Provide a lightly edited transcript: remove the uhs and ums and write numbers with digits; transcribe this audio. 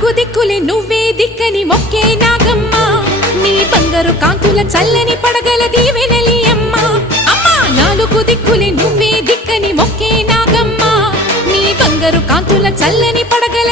నాలుగు దిక్కులే నువ్వే దిక్కని మొక్కే నాగమ్మ నీ బంగారు కాంతుల చల్లని పడగల దీవెనలి అమ్మ అమ్మా నాలుగు దిక్కులే నువ్వే దిక్కని మొక్కే నాగమ్మ నీ బంగారు కాంతుల చల్లని పడగల